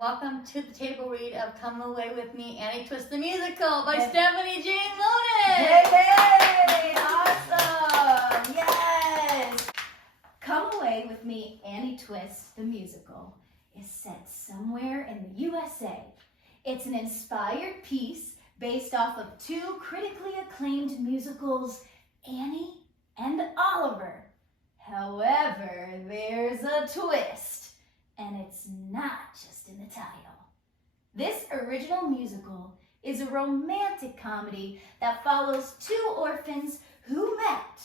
Welcome to the table read of Come Away With Me, Annie Twist the Musical by Stephanie Jane Loden. Hey, awesome, yes. Come Away With Me, Annie Twist the Musical is set somewhere in the USA. It's an inspired piece based off of two critically acclaimed musicals, Annie and Oliver. However, there's a twist. And it's not just in the title. This original musical is a romantic comedy that follows two orphans who met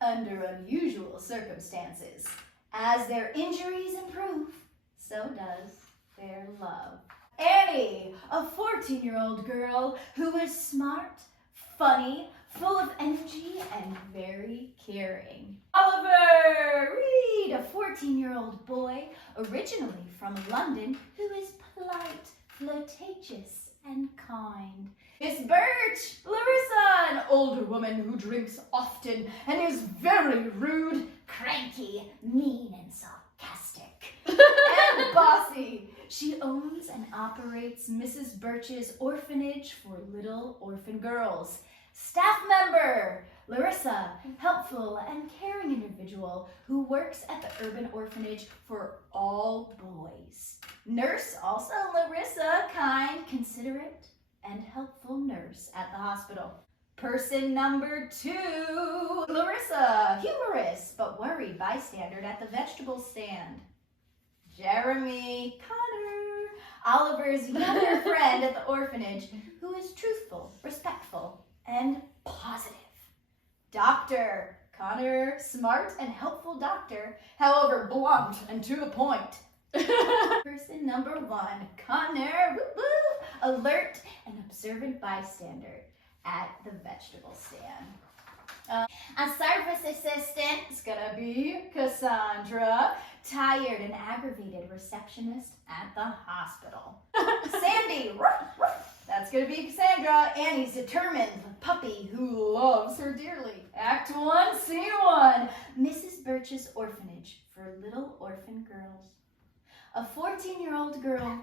under unusual circumstances. As their injuries improve, so does their love. Annie, a 14-year-old girl who is smart, funny, full of energy, and very caring. Oliver Reed, a 14-year-old boy, originally from London, who is polite, flirtatious, and kind. Miss Birch, Larissa, an older woman who drinks often and is very rude, cranky, mean, and sarcastic. And bossy. She owns and operates Mrs. Birch's orphanage for little orphan girls. Staff member, Larissa, helpful and caring individual who works at the urban orphanage for all boys. Nurse, also Larissa, kind, considerate, and helpful nurse at the hospital. Person number 2, Larissa, humorous but worried bystander at the vegetable stand. Jeremy Connor, Oliver's younger friend at the orphanage who is truthful, respectful, and positive. Doctor Connor, smart and helpful doctor, however blunt and to the point. Person number 1, Connor, woo-woo, alert and observant bystander at the vegetable stand. A service assistant is gonna be Cassandra, tired and aggravated receptionist at the hospital. Sandy, that's gonna be Cassandra, Annie's determined puppy who loves her dearly. Act 1, Scene 1, Mrs. Birch's orphanage for little orphan girls. A 14-year-old girl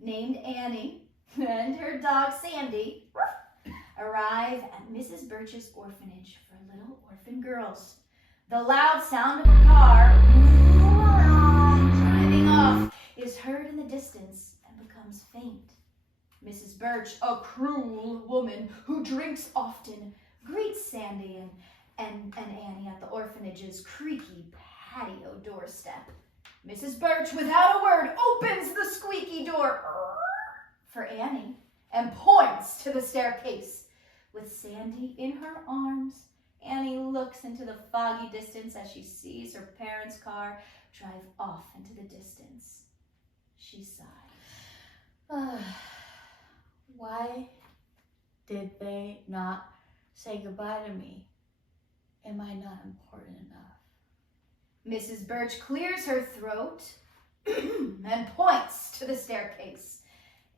named Annie and her dog Sandy arrive at Mrs. Birch's orphanage for little orphan girls. The loud sound of a car driving off is heard in the distance and becomes faint. Mrs. Birch, a cruel woman who drinks often, greets Sandy and Annie at the orphanage's creaky patio doorstep. Mrs. Birch, without a word, opens the squeaky door for Annie and points to the staircase. With Sandy in her arms, Annie looks into the foggy distance as she sees her parents' car drive off into the distance. She sighs. Why did they not say goodbye to me? Am I not important enough? Mrs. Birch clears her throat and points to the staircase.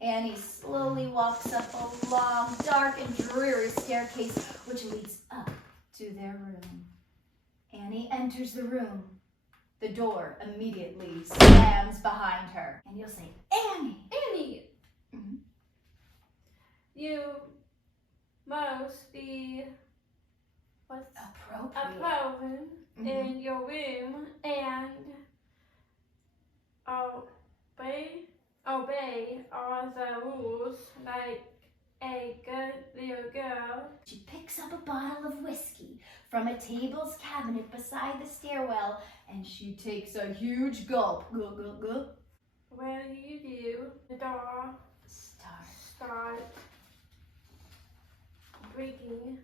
Annie slowly walks up a long, dark, and dreary staircase which leads up to their room. Annie enters the room. The door immediately slams behind her. And you'll say, Annie! Annie! Mm-hmm. You must be Appropriate. in your room and obey all the rules like a good little girl. She picks up a bottle of whiskey from a table's cabinet beside the stairwell and she takes a huge gulp. Gulp, gulp, gulp. What do? The door starts breaking.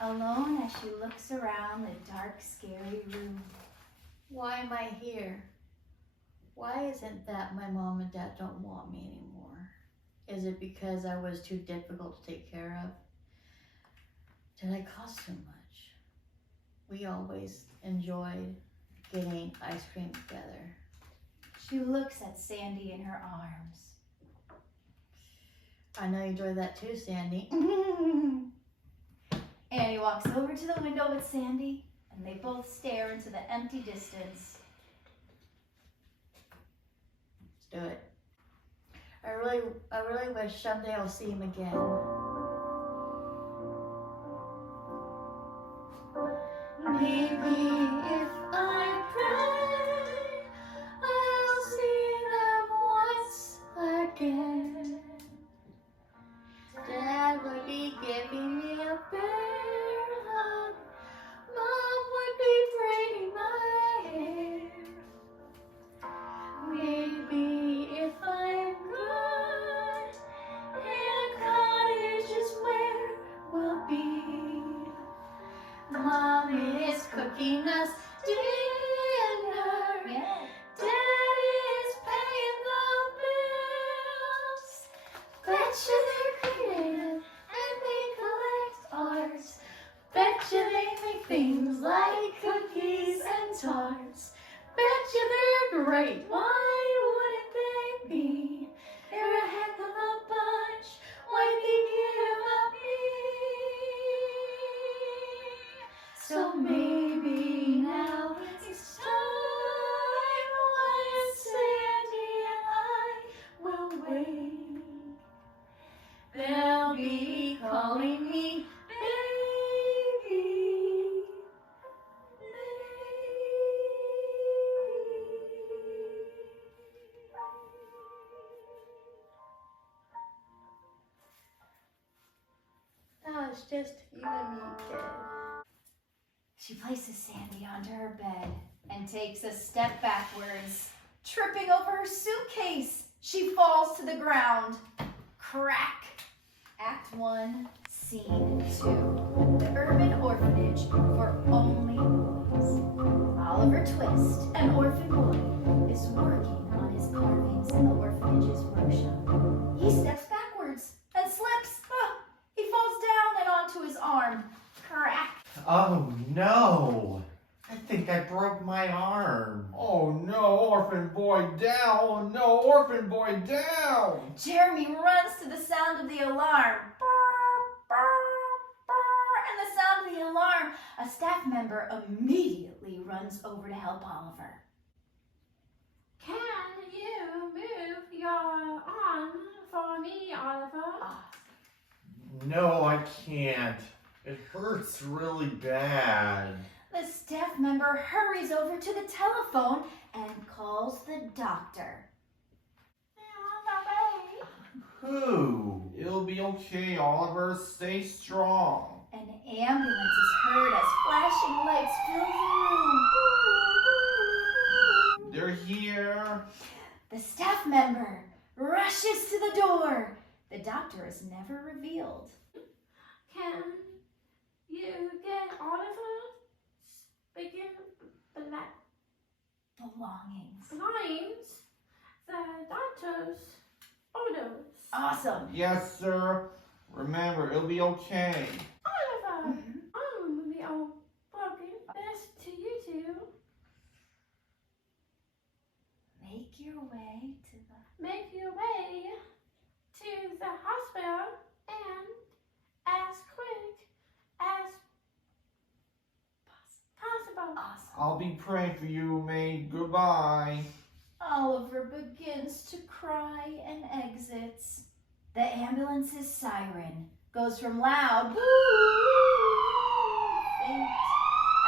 Alone as she looks around the dark, scary room. Why am I here? Why isn't that my mom and dad don't want me anymore? Is it because I was too difficult to take care of? Did I cost too much? We always enjoyed getting ice cream together. She looks at Sandy in her arms. I know you enjoy that too, Sandy. Annie walks over to the window with Sandy, and they both stare into the empty distance. do it. I really wish someday I'll see him again. Maybe if I pray, I'll see them once again. Dad would be giving me a bear hug. Mom would be braiding my hair. Maybe if I'm good, in a cottage is where we'll be. Mom is cooking us dinner. Yeah. Daddy's paying the bills. Betcha they're creative and they collect ours. Betcha they make things like cookies and tarts. Betcha they're great. Why wouldn't they be? They're a heck of a bunch. Why'd they give up me? So maybe now it's time when Sandy and I will wait. They'll be calling me baby. Now it's just you and me, kid. She places Sandy onto her bed and takes a step backwards, tripping over her suitcase. She falls to the ground. Crack. Act 1, Scene 2. The Urban Orphanage for Only Boys. Oliver Twist, an orphan boy, is working on his carvings in the orphanage's workshop. He steps backwards and slips. He falls down and onto his arm. Crack. Oh no! I think I broke my arm. Oh no, orphan boy down! Oh no, orphan boy down! Jeremy runs to the sound of the alarm. Brr, brr, brr, and the sound of the alarm. A staff member immediately runs over to help Oliver. Can you move your arm for me, Oliver? No, I can't. It hurts really bad. The staff member hurries over to the telephone and calls the doctor. Who? It'll be okay, Oliver. Stay strong. An ambulance is heard as flashing lights fill the room. They're here. The staff member rushes to the door. The doctor is never revealed. Can you get Oliver? Begin black Belongings. lines. The doctor's orders. Awesome. Yes, sir. Remember, it'll be okay. Oliver, arm will be all broken. Best to you two. Make your way to the... Make your way to the hospital and as quick as possible. Awesome. I'll be praying for you, May. Goodbye. Oliver begins to cry and exits. The ambulance's siren goes from loud boo faint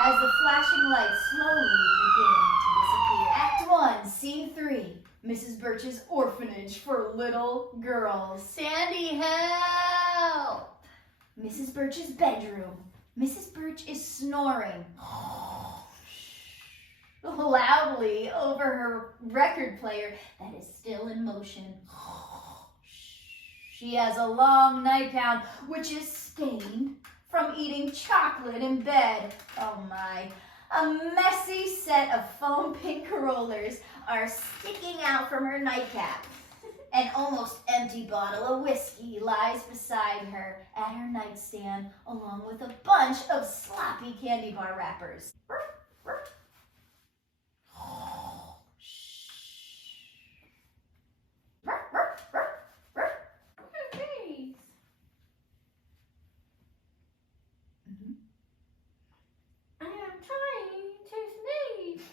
as the flashing lights slowly begin to disappear. Act 1, Scene 3. Mrs. Birch's orphanage for little girls. Sandy, help! Mrs. Birch's bedroom. Mrs. Birch is snoring loudly over her record player that is still in motion. She has a long nightgown which is stained from eating chocolate in bed. Oh my. A messy set of foam pink rollers are sticking out from her nightcap. An almost empty bottle of whiskey lies beside her at her nightstand, along with a bunch of sloppy candy bar wrappers. Please. I am trying to sneeze.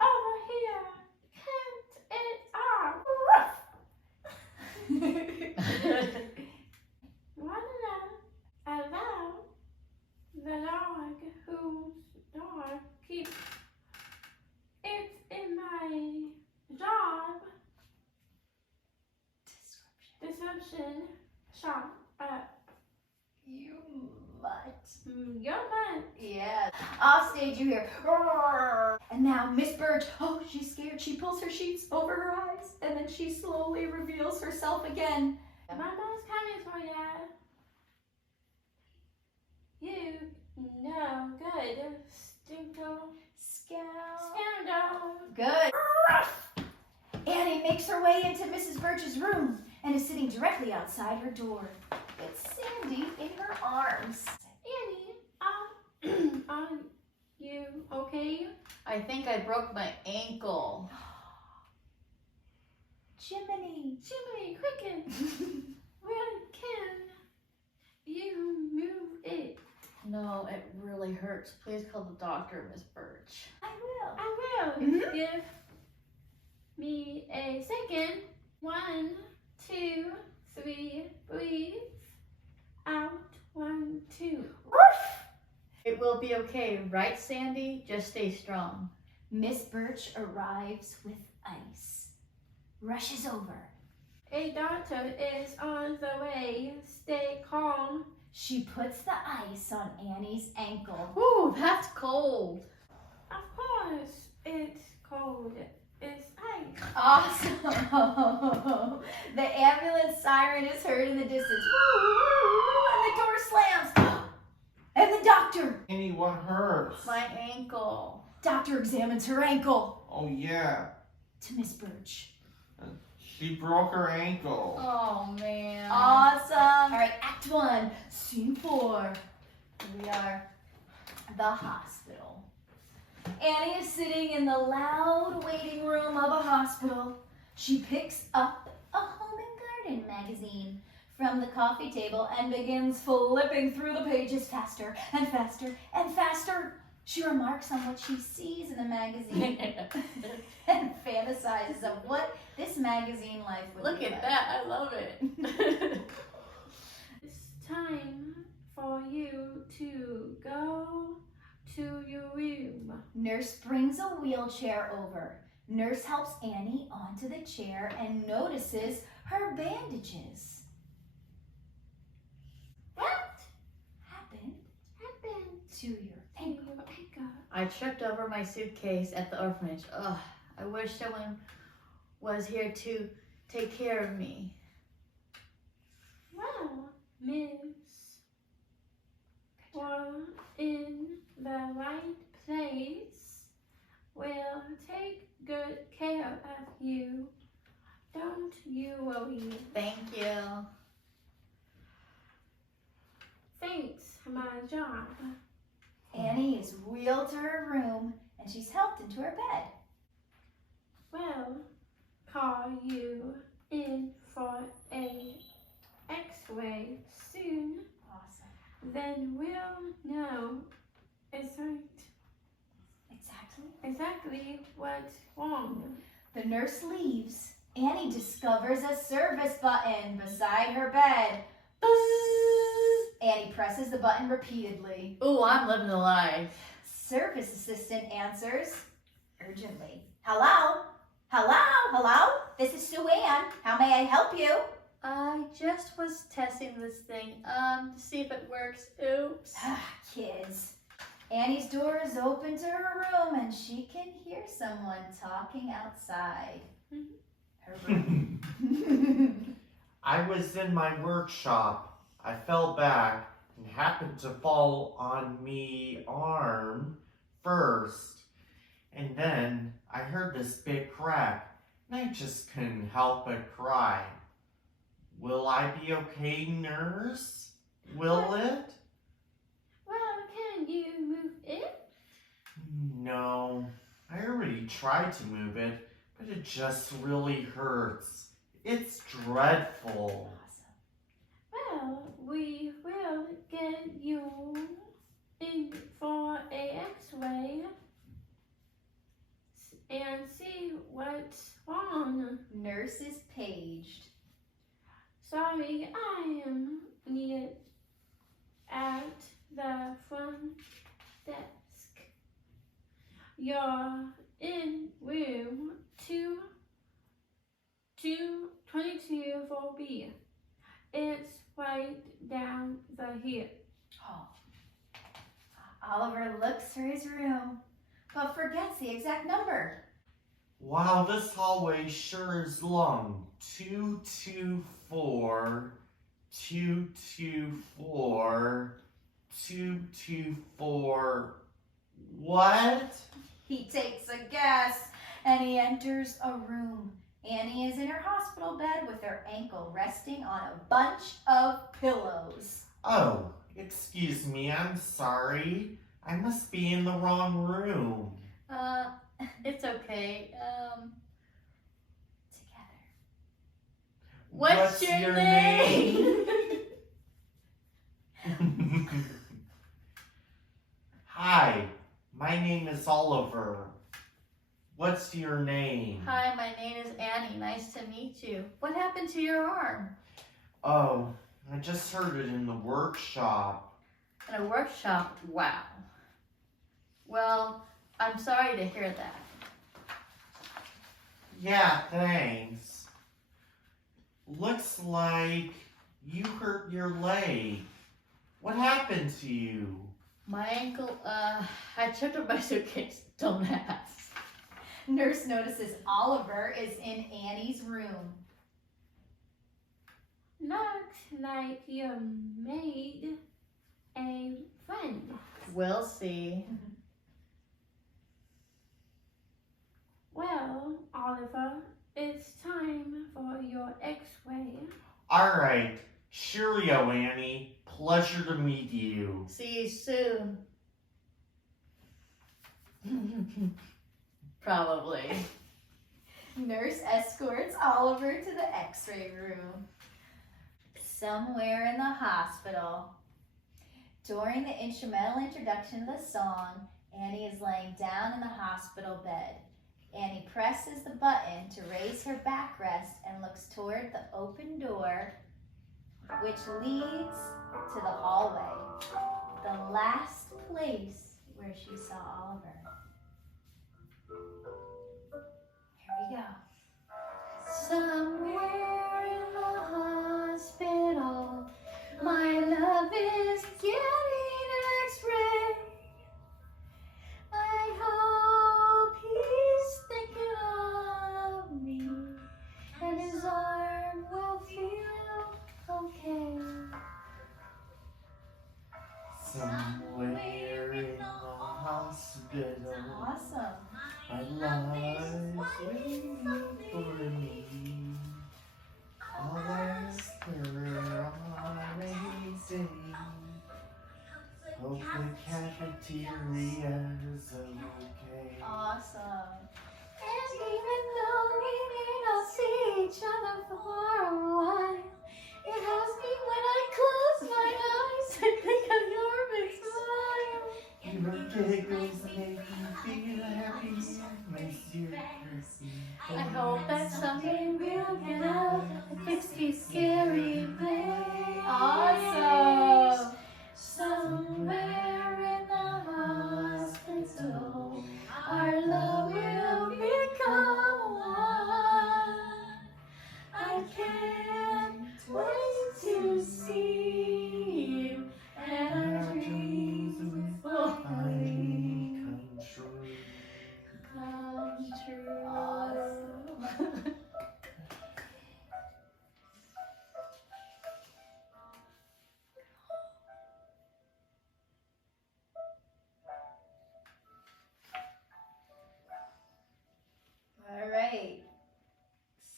Over here. Can't it out? concussion shot up You mutt. your butt. Yeah. Off stage, you hear, "Roar." And now Miss Birch, oh, she's scared. She pulls her sheets over her eyes, and then she slowly reveals herself again. Mama's coming for ya. You no good. Stinkle. Scout. Scandal. Good. Annie makes her way into Mrs. Birch's room and is sitting directly outside her door with Sandy in her arms. Annie, are you okay? I think I broke my ankle. Jiminy. Jimmy, quicken. Where can you move it? No, it really hurts. Please call the doctor, Miss Birch. I will. I will. Mhm. Give me a second. 1, 2, 3, breathe. Out. 1, 2. It will be okay, right, Sandy? Just stay strong. Miss Birch arrives with ice. Rushes over. A doctor is on the way. Stay calm. She puts the ice on Annie's ankle. Ooh, that's cold. Of course, it's cold. It's ice. Awesome. The ambulance siren is heard in the distance. And the door slams. And the doctor. Annie, what hurts? My ankle. Doctor examines her ankle. Oh, yeah. To Miss Birch. She broke her ankle. Oh, man. Awesome. All right, Act 1, Scene 4. We are the hospital. Annie is sitting in the loud waiting room of a hospital. She picks up a home and garden magazine from the coffee table and begins flipping through the pages faster and faster and faster. She remarks on what she sees in the magazine and fantasizes of what this magazine life would Look be at like. that. I love it. It's time for you to go to your room. Nurse brings a wheelchair over. Nurse helps Annie onto the chair and notices her bandages. What Happened happened to your to ankle. your ankle? I tripped over my suitcase at the orphanage. Ugh, I wish someone was here to take care of me. Well, Miss, we're in the right place. We'll take good care of you. Don't you worry. Thank you. Thanks, my job. Annie is wheeled to her room and she's helped into her bed. We'll call you in for a X-ray soon. Awesome. Then we'll know exactly what's wrong. The nurse leaves. Annie discovers a service button beside her bed. Buzz! Annie presses the button repeatedly. Ooh, I'm living the life. Service assistant answers urgently. Hello? Hello? Hello? This is Sue Ann. How may I help you? I just was testing this thing, to see if it works. Oops. Kids. Annie's door is open to her room and she can hear someone talking outside her room. I was in my workshop. I fell back and happened to fall on me arm first. And then I heard this big crack and I just couldn't help but cry. Will I be okay, nurse? Will it? Well, can you move it? No, I already tried to move it, but it just really hurts. It's dreadful. Well, we will get you in for a X-ray and see what's wrong. Nurse is paged. Sorry, I am needed at the front desk. You're in room 22 4B. It's right down the hill. Oh. Oliver looks through his room, but forgets the exact number. Wow, this hallway sure is long. 224, 224, 224. What? He takes a guess and he enters a room. Annie is in her hospital bed with her ankle resting on a bunch of pillows. Oh, excuse me, I'm sorry. I must be in the wrong room. It's okay. Together. What's your name? Hi, my name is Oliver. What's your name? Hi, my name is Annie. Nice to meet you. What happened to your arm? Oh, I just heard it in the workshop. In a workshop? Wow. Well, I'm sorry to hear that. Yeah, thanks. Looks like you hurt your leg. What happened to you? My ankle, I tripped over my suitcase. Don't ask. Nurse notices Oliver is in Annie's room. Looks like you made a friend. We'll see. Well, Oliver, it's time for your x-ray. Alright, cheerio, Annie. Pleasure to meet you. See you soon. Probably. Nurse escorts Oliver to the x-ray room. Somewhere in the hospital. During the instrumental introduction of the song, Annie is laying down in the hospital bed. Annie presses the button to raise her backrest and looks toward the open door, which leads to the hallway, the last place where she saw Oliver. Here we go. Somewhere in the hospital, my love is getting an x-ray. I hope he's thinking of me, and his arm will feel okay. Somewhere in the hospital, Awesome. my love is waiting for me. I'll ask her on a rainy day. Hope the cafeteria is okay. Awesome. And even though we may not see each other for a while, it helps me when I close my eyes and think of your big smile. Your giggles make me feel happy, makes you crazy. I hope that someday we'll get out and fix these scary things. Awesome. Somewhere in the hospital, our love will become one. I can't wait to see you, and our dreams will finally come true. All right.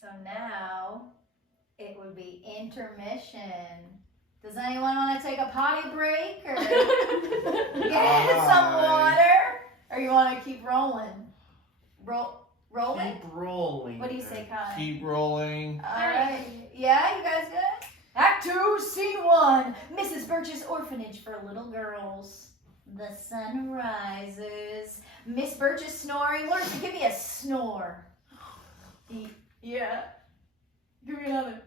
So now it would be intermission. Does anyone want to take a potty break or get some water? Or you want to keep rolling? Rolling? Keep rolling. What do you say, Connor? Keep rolling. All right. Yeah, you guys good? Act 2, Scene 1. Mrs. Birch's orphanage for little girls. The sun rises. Miss Birch is snoring. Larson, give me a snore. Yeah. Give me another.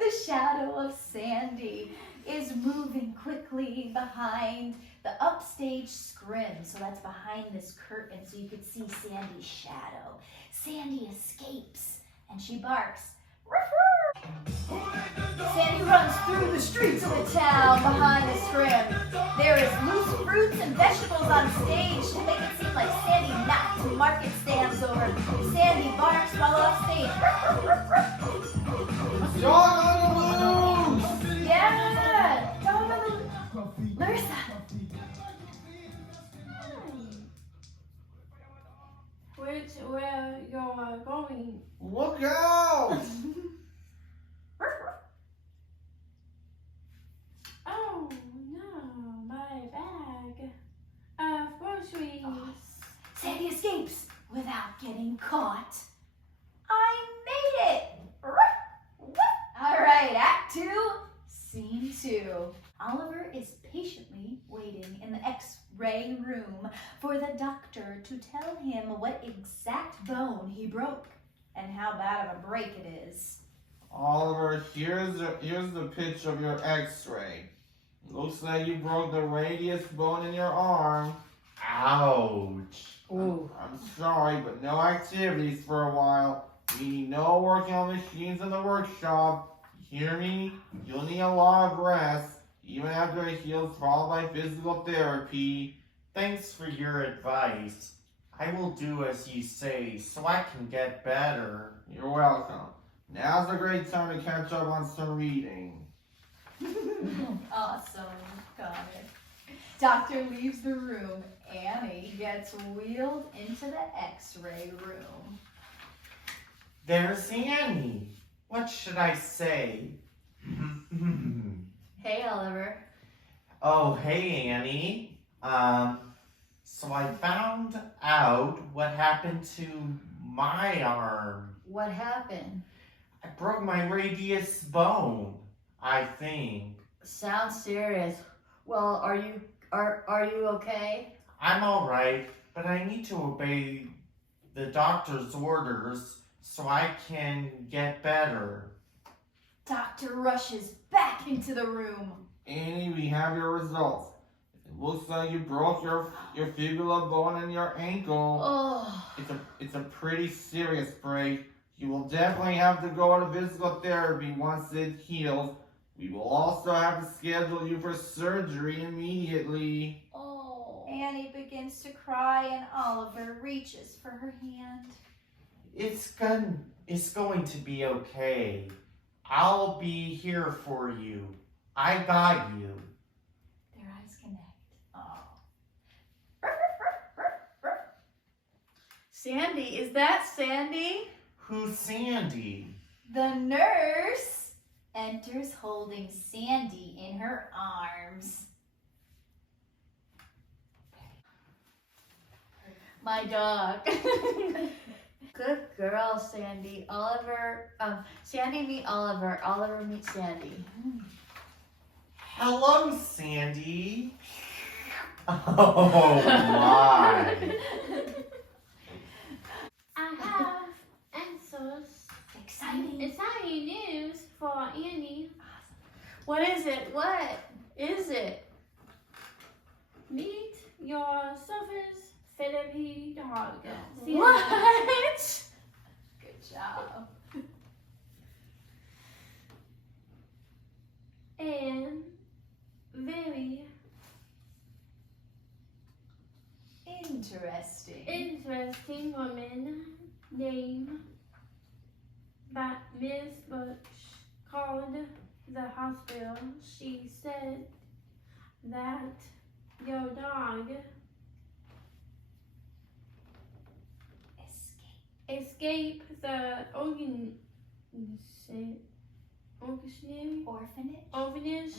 The shadow of Sandy is moving quickly behind the upstage scrim. so that's behind this curtain so you could see Sandy's shadow. Sandy escapes and she barks. "Ruff, ruff." Sandy runs through the streets of the town behind the scrim. There is loose fruits and vegetables on stage to make it seem like Sandy knocked market stands over. Sandy barks while off stage. "Ruff, ruff, ruff, ruff." Dog on the loose! Yeah! Dog on the Larissa. Where you're going? Look out! Oh no, my bag of groceries. Sandy escapes without getting caught. I made it! All right, Act 2, Scene 2. Oliver is patiently waiting in the X-ray room for the doctor to tell him what exact bone he broke and how bad of a break it is. Oliver, here's the pitch of your x-ray. Looks like you broke the radius bone in your arm. Ouch. Ooh. I'm sorry, but no activities for a while. Meaning no working on machines in the workshop. You hear me? You'll need a lot of rest, even after it heals, followed by physical therapy. Thanks for your advice. I will do as you say so I can get better. You're welcome. Now's a great time to catch up on some reading. Awesome, got it. Doctor leaves the room. Annie gets wheeled into the X-ray room. There's Annie. What should I say? Hey, Oliver. Oh, hey, Annie. So I found out what happened to my arm. What happened? I broke my radius bone, I think. Sounds serious. Well, are you okay? I'm alright, but I need to obey the doctor's orders so I can get better. Doctor rushes back into the room. Annie, we have your results. It looks like you broke your fibula bone in your ankle. Oh. It's a pretty serious break. You will definitely have to go to physical therapy once it heals. We will also have to schedule you for surgery immediately. Oh. Annie begins to cry and Oliver reaches for her hand. It's going to be okay. I'll be here for you. I got you. Their eyes connect. Oh. Sandy, is that Sandy? Who's Sandy? The nurse enters holding Sandy in her arms. My dog. Good girl, Sandy. Sandy meet Oliver. Oliver meet Sandy. Hello, Sandy. Oh my. I have answers. Exciting. Exciting news for Annie. What is it? What is it? Meet your service therapy dog. Sandy. What? Good job. And very interesting woman named Miss Butch called the hospital. She said that your dog escaped the orphanage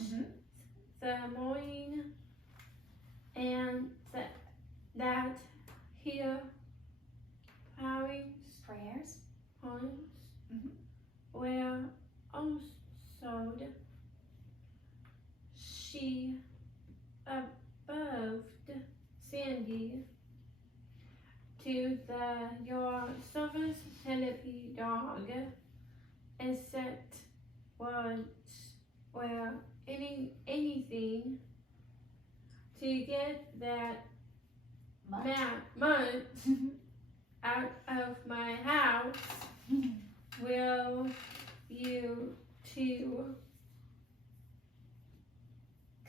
the morning, and that her parents were also. She above Sandy to your service therapy dog, except anything to get that months out of my house will you two.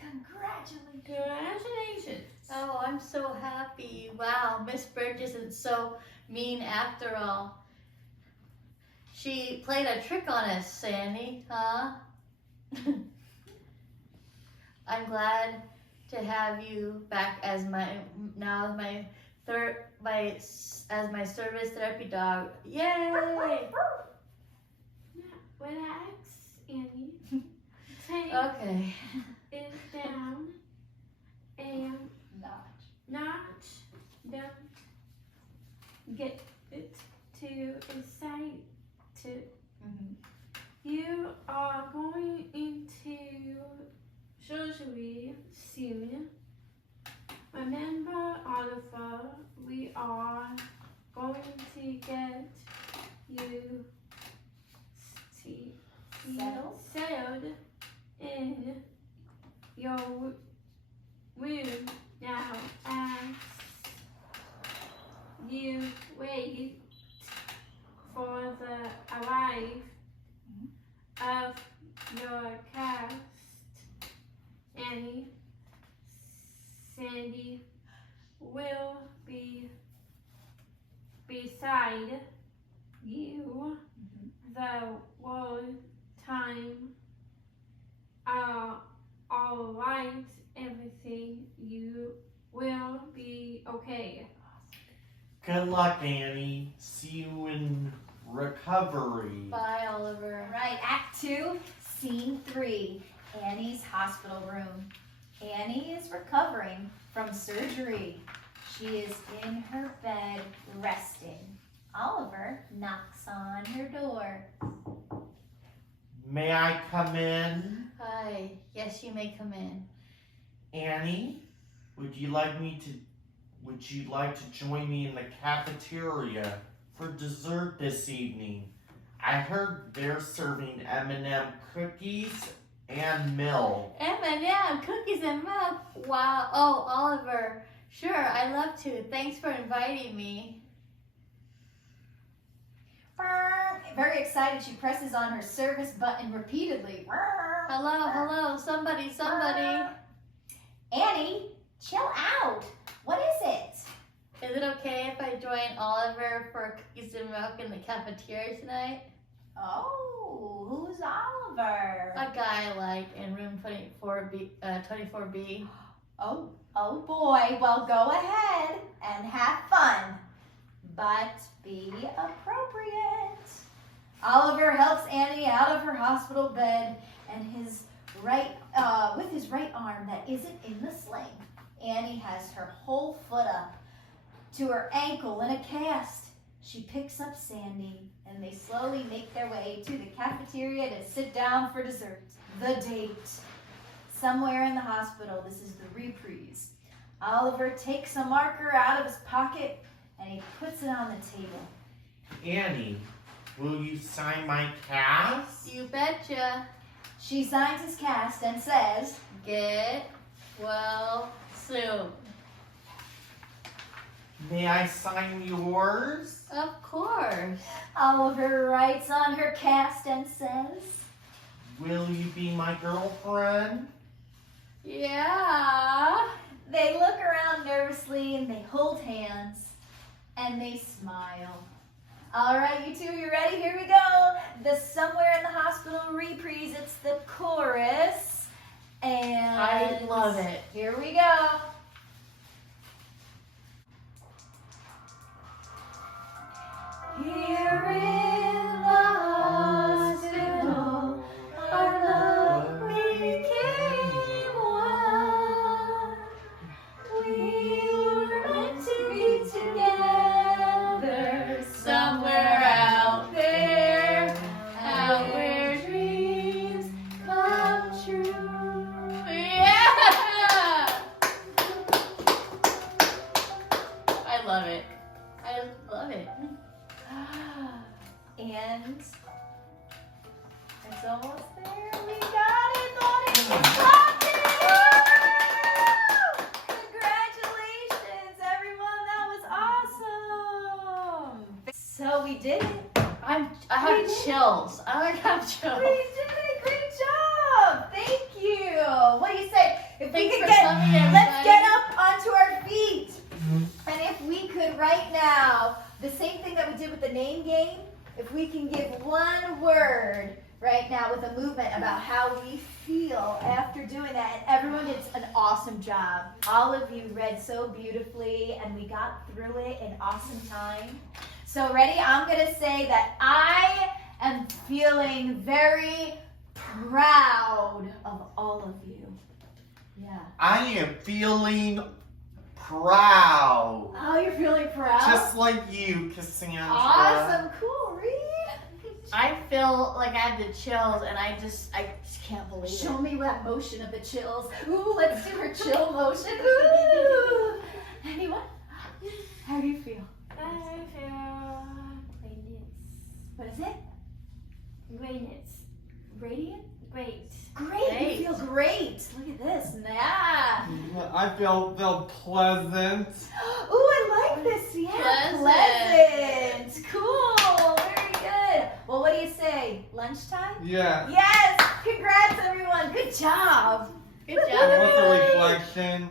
Congratulations. Oh, I'm so happy. Wow, Miss Burgess isn't so mean after all. She played a trick on us, Sandy, huh? I'm glad to have you back as my service therapy dog. Yay! Relax, Annie. Take Okay. it down and notch. Don't get it too excited. You are going into surgery soon. Remember, Oliver, we are going to get you settled in your room now as you wait for the arrival of your cast. Annie, Sandy will be beside you the whole time. All right, everything you will be okay. Good luck, Annie. See you in recovery. Bye, Oliver. All right, Act 2, Scene 3, Annie's hospital room. Annie is recovering from surgery. She is in her bed resting. Oliver knocks on her door. May I come in? Hi. Yes, you may come in. Annie, would you like to join me in the cafeteria for dessert this evening? I heard they're serving M&M cookies and milk. M&M, cookies and milk. Wow. Oh, Oliver. Sure, I'd love to. Thanks for inviting me. Very excited, she presses on her service button repeatedly. Hello, somebody. Annie, chill out. What is it? Is it okay if I join Oliver for cookies and milk in the cafeteria tonight? Oh, who's Oliver? A guy I like in room 24B. Oh boy. Well, go ahead and have fun, but be appropriate. Oliver helps Annie out of her hospital bed and with his right arm that isn't in the sling. Annie has her whole foot up to her ankle in a cast. She picks up Sandy and they slowly make their way to the cafeteria to sit down for dessert. The date. Somewhere in the hospital, this is the reprise. Oliver takes a marker out of his pocket and he puts it on the table. Annie, will you sign my cast? You betcha. She signs his cast and says, Get well soon. May I sign yours? Of course. Oliver writes on her cast and says, Will you be my girlfriend? Yeah. They look around nervously and they hold hands and they smile. All right, you two, you ready? Here we go. The Somewhere in the Hospital reprise. It's the chorus. And I love it. Here we go. Here in the hospital, our love became one. We were meant to be together Somewhere out there, out where dreams come true. Yeah! I love it. I love it. And it's almost there. We got it, buddy. We got it. Congratulations, everyone. we did it. I We have did it. chills. I have We chills. did it. Great job. Thank you. What do you say? If we Thanks could for get, coming, let's everybody. get up onto our feet. And if we could right now, the same thing that we did with the name game, if we can give one word right now with a movement about how we feel after doing that. And everyone did an awesome job. All of you read so beautifully and we got through it in awesome time. So ready? I'm going to say that I am feeling very proud of all of you. Yeah. I am feeling proud. Oh, you're feeling proud? Just like you, Cassandra. Awesome. Cool. Read. I feel like I have the chills, and I just can't believe Show it. me that motion of the chills. Ooh, let's do her chill motion. Ooh. Anyone? How do you feel? I feel What is it? greatness. Radiant? Great. Great. Great. You feel great. Look at this. Yeah. I feel pleasant. Ooh, I like this. Yeah. Pleasant. Pleasant. Cool. Very good. Well, what do you say? Lunchtime? Yeah. Yes. Congrats, everyone. Good job. Good Woo-hoo. job, What's a everybody. reflection?